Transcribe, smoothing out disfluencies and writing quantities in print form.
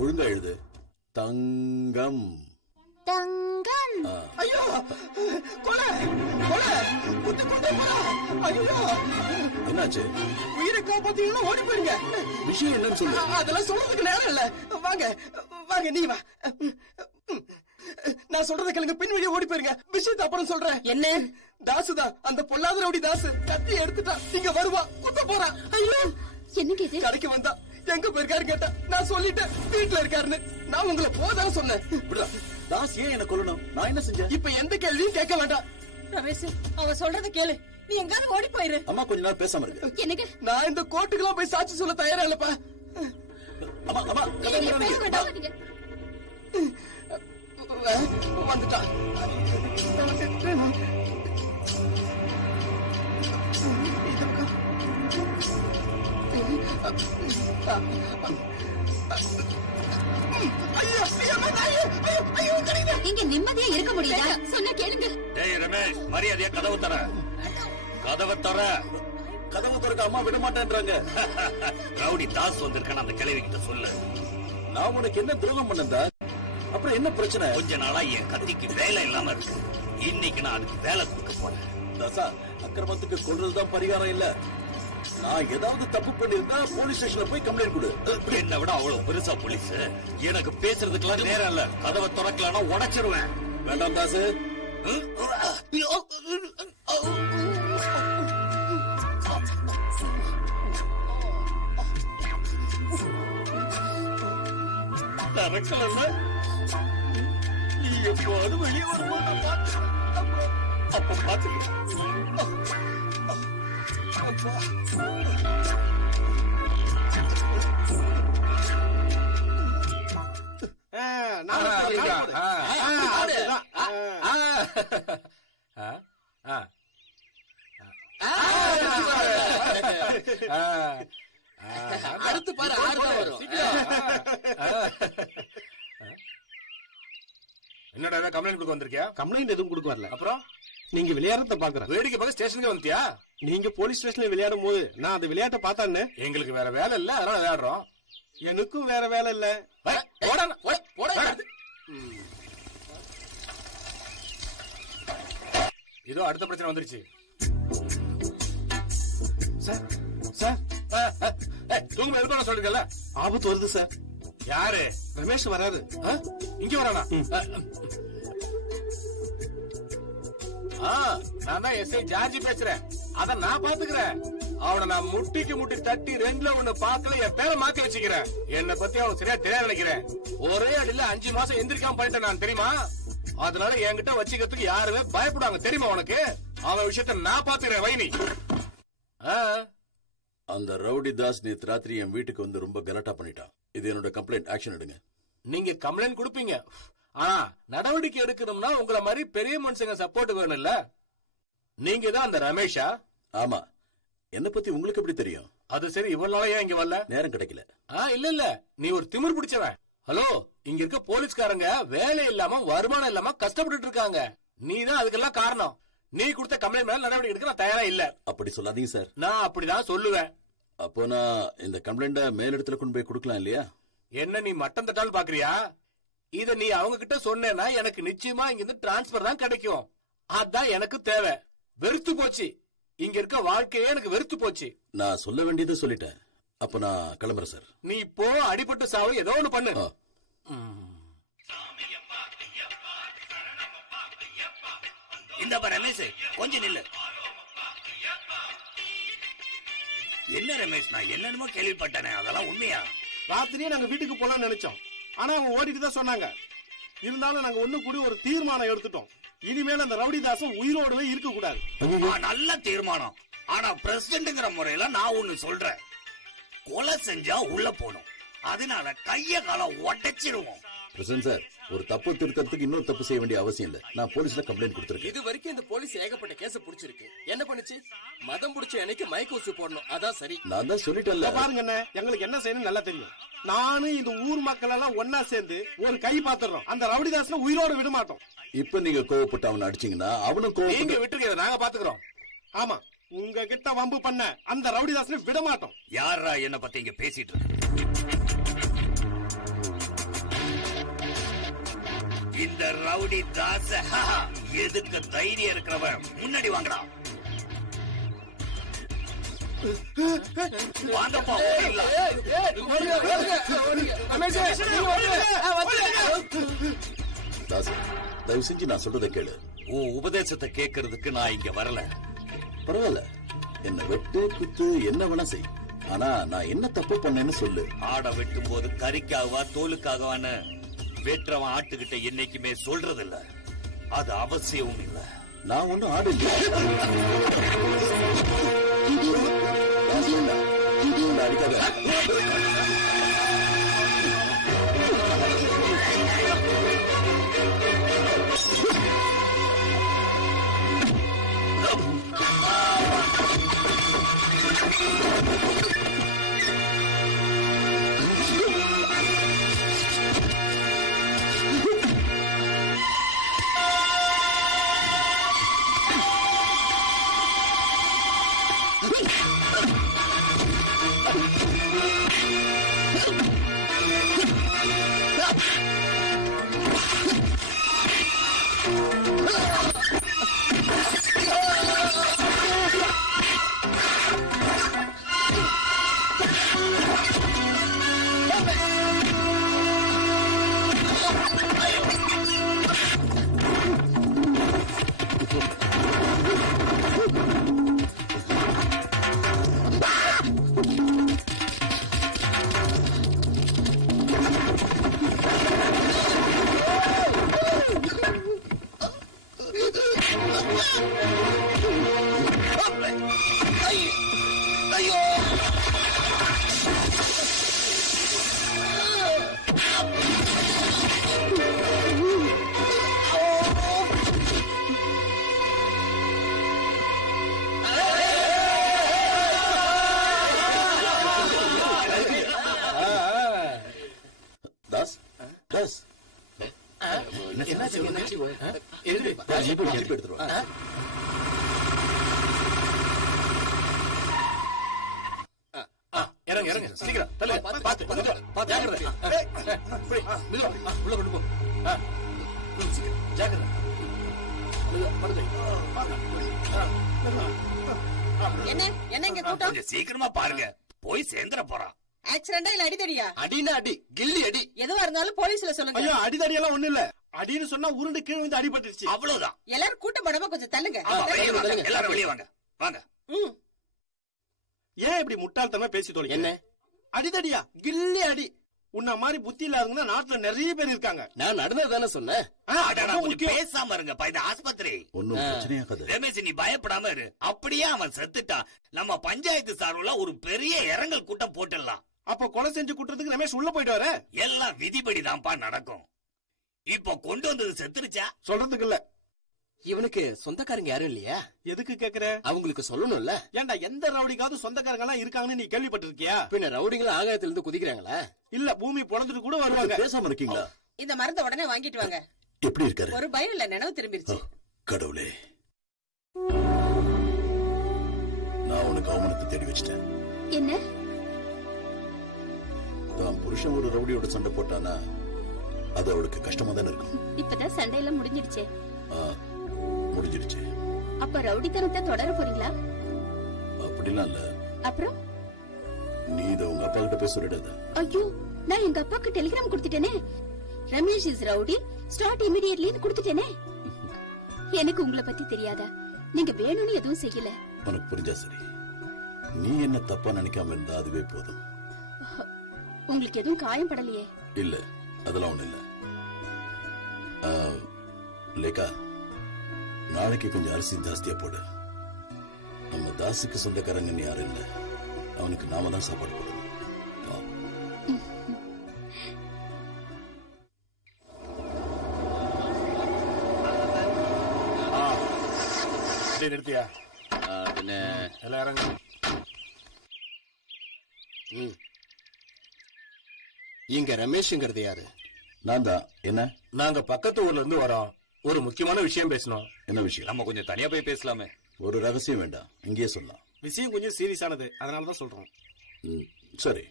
ஒழுங்கா எழுது. தங்கம். தங்கம். ஐயோ, கொலை கொலை, குத்து குத்து கொலை. ஐயோ, என்னாச்சு? உயிரை காப்பாத்தீங்கன்னா ஓடி போயிருங்க. விஷயம் என்னன்னு சொல்லு. அதெல்லாம் சொல்றதுக்கு நேரம் இல்ல. வாங்க வாங்க, நீ வா. நான் சொல்றத கேளுங்க, பின் வழியா ஓடி போயிருங்க. விஷயத்தை அப்புறம் சொல்றேன். என்ன? தாசுதான், அந்த பொல்லாத ரவுடி தாசு கத்தி எடுத்துட்டா. இங்க வருவா, குத்த போறான். ஐயோ, என்னங்க இது? கடைக்கு வந்தா எங்க போயிருக்காரு கேட்டா நான் சொல்லிட்டேன் வீட்டுல இருக்காருன்னு. நான் உங்களை போதான் சொன்னேன். தாஸ் ஏன் என்ன கொல்லணும்? நான் என்ன செஞ்சேன்? இப்ப எந்த கேள்வியும் கேட்க வேண்டாம். ரமேஷ், அவ சொல்றத கேளு. நீ எங்காவது ஓடி போயிரு. அம்மா கொஞ்ச நேரம் பேசாம இருக்கு. எனக்கு நான் இந்த கோர்ட்டுக்கெல்லாம் போய் சாட்சி சொல்ல தயாரா இல்லப்பா. அம்மா அம்மா வந்துட்டா. இங்க நிம்மதியா இருக்க முடியல. சொன்ன கேளுங்க. டேய் ரமேஷ், மரியாதையா கதவு தர. கதவை தர. கதவு திறக்க அம்மா விட மாட்டேன்றாங்க. ரவுடி தாஸ் வந்திருக்கான அந்த கிழவி கிட்ட சொல்லு. நான் உனக்கு என்ன துரோகம் பண்ணதா? அப்புறம் என்ன பிரச்சனை? கொஞ்ச நாளா என் கத்திக்கு வேலை இல்லாம இருக்கு. இன்னைக்கு நான் அதுக்கு வேலை கொடுக்க போறேன். தாசா, அக்கிரமத்துக்கு கொல்றதுதான் பரிகாரம் இல்ல. நான் ஏதாவது தப்பு பண்ணிருந்தா போலீஸ் ஸ்டேஷன்ல போய் கம்ப்ளைண்ட் கொடு. என்ன விட அவ்வளவு பெருசா போலீஸ்? எனக்கு பேசுறதுக்கெல்லாம் நேரம் இல்ல. கதவை திறக்கலன்னா உடைச்சிருவேன். வேண்டாம் தாசு. திறக்கல. நீ எப்போது வெளியே வரும்போது அப்ப பாத்துக்க. அடுத்து பாரு, என்னடா கம்ப்ளைண்ட் கொடுக்க வந்திருக்கியா? கம்ப்ளைண்ட் எதுவும் கொடுக்க வரல. அப்புறம் நீங்க விளையாடுறத பாக்குறேன். வேடிக்கை பார்க்க ஸ்டேஷனுக்கு வந்துட்டியா? நீங்க போலீஸ் ஸ்டேஷன்ல விளையாடும் போது நான் அந்த விளையாட்டை பார்த்தானே. எங்களுக்கு வேற வேலை இல்ல, அதனால விளையாடுறோம். எனக்கும் வேற வேலை இல்ல. இதோ அடுத்த பிரச்சனை வந்துருச்சு. சார் சார், தூங்க எதுக்கு சொல்லிருக்கல? ஆபத்து வருது சார். யாரு? ரமேஷ் வராரு. இங்க வரானா? நான் தான் எஸ்ஐ ஜார்ஜி பேசுறேன். அத நான் பாத்துக்கிறேன். அவனை நான் முட்டிக்கு முட்டி தட்டி ரெண்டுல ஒண்ணு பாக்கல என் பேரை மாத்தி வச்சுக்கிறேன். என்னை பத்தி அவனுக்கு சரியா தெரியாது நினைக்கிறேன். ஒரே அடியில 5 மாசம் எந்திரிக்காம பண்ணிட்டேன் நான், தெரியுமா? அதனால என்கிட்ட வச்சுக்கிறதுக்கு யாருமே பயப்படுவாங்க, தெரியுமா உனக்கு? அவன் விஷயத்த நான் பாத்துக்கிறேன். வைனி, அந்த ரவுடி தாஸ் நேத்து ராத்திரி என் வீட்டுக்கு வந்து ரொம்ப கலாட்டா பண்ணிட்டான். இது என்னோட கம்ப்ளைண்ட். ஆக்ஷன் எடுங்க. நீங்க கம்ப்ளைண்ட் கொடுப்பீங்க, ஆனா நடவடிக்கை எடுக்கணும்னா உங்களை மாதிரி பெரிய மனுஷங்க சப்போர்ட் வேணும் இல்ல? நீங்க தான் அந்த ரமேஷா? ஆமா. என்ன பத்தி உங்களுக்கு எப்படி தெரியும்? அது சரி, இவ்வளவு நாளா ஏன் இங்க வரல? நேரம் கிடைக்கல. இல்ல நீ ஒரு திமிர் பிடிச்சவன். ஹலோ, இங்க இருக்க போலீஸ்காரங்க வேலை இல்லாம வருமானம் இல்லாம கஷ்டப்பட்டு இருக்காங்க. நீ தான் அதுக்கெல்லாம் காரணம். நீ கொடுத்த கம்ப்ளைண்ட் மேல நடவடிக்கை எடுக்க நான் தயாரா இல்ல. அப்படி சொல்லாதீங்க சார். நான் அப்படிதான் சொல்லுவேன். அப்போ நான் இந்த கம்ப்ளைண்ட மேலிடத்துல கொண்டு போய் கொடுக்கலாம் இல்லையா? என்ன நீ மட்டம் தட்டாலும் பாக்குறியா? இத நீ அவங்க கிட்ட சொன்னேன்னா எனக்கு நிச்சயமா இங்க இருந்து டிரான்ஸ்பர் தான் கிடைக்கும். அதான் எனக்கு தேவை. வெறுத்து போச்சு, இங்க இருக்க வாழ்க்கையே எனக்கு வெறுத்து போச்சு. நான் சொல்ல வேண்டியதை சொல்லிட்டேன். அப்ப நான் கிளம்புறேன் சார். நீ இப்போ அடிபட்டு சாவு, ஏதோ ஒண்ணு பண்ணு. இந்த ரமேஷ் கொஞ்சம் நில்லு. என்ன ரமேஷ், நான் என்னென்னமோ கேள்விப்பட்டேனே, அதெல்லாம் உண்மையா? ராத்திரியே நாங்க வீட்டுக்கு போலாம்னு நினைச்சோம். ஆனா அவங்க ஓடிட்டு தான் சொன்னாங்க. இருந்தாலும் நாங்க ஒண்ணு கூடி ஒரு தீர்மானம் எடுத்துட்டோம். இனிமேல் அந்த ரவுடிதாசன் உயிரோடவே இருக்க கூடாது. நல்ல தீர்மானம். ஆனா பிரசிடென்ட்ங்கிற முறையில நான் ஒண்ணு சொல்றேன். கொலை செஞ்சா உள்ள போடும். அதனால கைய கால உடைச்சிருவோம். பிரசன்ட் சார், ஒரு தப்பு திருத்தறதுக்கு இன்னொரு தப்பு செய்ய வேண்டிய அவசியம் இல்ல. நான் போலீஸ்ல கம்ப்ளைண்ட் கொடுத்திருக்கேன். இது வரைக்கும் இந்த போலீஸ் ஏகப்பட்ட கேஸ் புடிச்சிருக்கு. என்ன பண்ணுச்சு? மதம் புடிச்ச எனக்கு மைக் ஊசி போடணும், அதான் சரி. நான் தான் சொல்லிட்டேன்ல. பாருங்க அண்ணே, எங்களுக்கு என்ன செய்யணும் நல்லா தெரியும். நானும் இந்த ஊர் மக்கள் எல்லாம் ஒன்னா சேர்ந்து ஒரு கை பாத்துறோம். அந்த ரவுடிதாசனை உயிரோட விட மாட்டோம். இப்ப நீங்க கோவப்பட்டு அவனை அடிச்சீங்கன்னா அவனும் நீங்க விட்டுருக்க, நாங்க பாத்துக்கிறோம். ஆமா, உங்க கிட்ட வம்பு பண்ண அந்த ரவுடிதாசனை விட மாட்டோம். யாரா என்ன பத்தி இங்க பேசிட்டு இருக்கு? இந்த ரவுடி தாச எதுக்கு தைரியம் இருக்கிறவன் முன்னாடி வாங்கலாம். வாங்கப்பா தயவு செஞ்சு நான் சொல்றதை கேளு. உபதேசத்தை கேட்கறதுக்கு நான் இங்க வரல. பரவாயில்ல, என்ன வெட்டு குத்து என்ன வேணா செய், ஆனா நான் என்ன தப்பு பண்ணேன்னு சொல்லு. ஆடை வெட்டும் போது கறிக்காகவா தோலுக்காகவான்னு வெற்றவன் ஆட்டுக்கிட்ட என்னைக்குமே சொல்றது இல்ல. அது அவசியமும் இல்ல. நான் ஒன்னும் ஆடு இல்ல. அடிக்காத. சீக்கிரமா பாருங்க, போய் சேர்ந்துட போறான். ஆக்சிடென்டா இல்ல அடிதடியா? அடினா அடி, கில்லி அடி. எதுவா இருந்தாலும் போலீஸ்ல சொல்லுங்க. ஐயோ, அடிதடி எல்லாம் ஒண்ணு இல்ல. அடின்னு சொன்னா உருண்டு கீழே வந்து அடிபட்டுருச்சு, அவ்வளவுதான். எல்லாரும் கூட்டம் போடாம கொஞ்சம் தள்ளுங்க. எல்லாரும் வெளியே வாங்க. வாங்க. ஏன் இப்படி முட்டாள்தனமா பேசி தோழி? என்ன அடிதடியா? கில்லி அடி. உன்ன மாதிரி புத்தி இல்லாதவங்க நாட்டுல நிறைய பேர் இருக்காங்க. நான் நடந்ததானே சொன்னேன். பேசாம இருங்க, இது ஆஸ்பத்திரி. ஒன்னும் பிரச்சனையாகாது. ரமேஷ், நீ பயப்படாம இரு. அப்படியே அவன் செத்துட்டான், நம்ம பஞ்சாயத்து சார்புல ஒரு பெரிய இரங்கல் கூட்டம் போட்டுடலாம். அப்ப கொலை செஞ்சு கூட்டுறதுக்கு ரமேஷ் உள்ள போயிட்டு வர. எல்லாம் விதிபடிதான்ப்பா நடக்கும். இப்போ கொண்டு வந்தது செத்துருச்சா? சொல்றதுக்கு இல்ல. இவனுக்கு சொந்தக்காரங்க யாரும் இல்லையா? எதுக்கு கேக்குற? அவங்களுக்கு சொல்லணும்ல. ஏன்டா, எந்த ரவுடிக்காவது சொந்தக்காரங்க எல்லாம் இருக்காங்கன்னு நீ கேள்விப்பட்டிருக்கியா? பின்ன ரவுடிங்களும் ஆகாயத்துல இருந்து குதிக்கிறாங்களா? இல்ல, பூமி பொழந்துட்டு கூட வருவாங்க. பேசாம இருக்கீங்களா? இந்த மருந்த உடனே வாங்கிட்டு வாங்க. எப்படி இருக்காரு? ஒரு பயம் இல்ல, நினைவு திரும்பிருச்சு. கடவுளே, நான் உனக்கு அவமானத்தை தேடி வச்சிட்டேன். என்ன? தான் புருஷன் ஒரு ரவுடியோட சண்டை போட்டானா அது அவளுக்கு கஷ்டமா தானே இருக்கும். இப்பதான் சண்டையெல்லாம் முடிஞ்சிடுச்சே. முடிஞ்சிடுச்சு. அப்ப ரவுடித்தனத்தை தொடர போறீங்களா? அப்படிலாம் இல்ல. அப்புறம் நீ இத உங்க அப்பா கிட்ட போய் சொல்லிடாத. ஐயோ, நான் எங்க அப்பாக்கு டெலிகிராம் கொடுத்துட்டேனே. ரமேஷ் இஸ் ரவுடி, ஸ்டார்ட் இமிடியட்லின்னு கொடுத்துட்டேனே. எனக்கு உங்களை பத்தி தெரியாதா? நீங்க வேணும்னு எதுவும் செய்யல. உனக்கு புரிஞ்சா சரி. நீ என்ன தப்பா நினைக்காம இருந்தா அதுவே போதும். உங்களுக்கு எதுவும் காயம் படலையே? இல்ல, அதெல்லாம் ஒண்ணு இல்ல. லேக்கா, நாளைக்கு கொஞ்சம் அரிசி ஜாஸ்தியா போடு. நம்ம தாசுக்கு சொந்தக்காரங்க யாரும் இல்ல, அவனுக்கு நாம தான் சாப்பாடு போடணும். நிறுத்தியா? எல்லாம் இறங்க. இங்க ரமேஷ்ங்கிறது யாரு? நான் தான். என்ன? நாங்க பக்கத்து ஊர்ல இருந்து வரோம். ஒரு முக்கியமான விஷயம் பேசணும். என்ன விஷயம்? நம்ம கொஞ்சம் தனியா போய் பேசலாமே. ஒரு ரகசியம் வேண்டாம், இங்கேயே சொல்லலாம். விஷயம் கொஞ்சம் சீரியஸானது, அதனாலதான் சொல்றோம். சரி.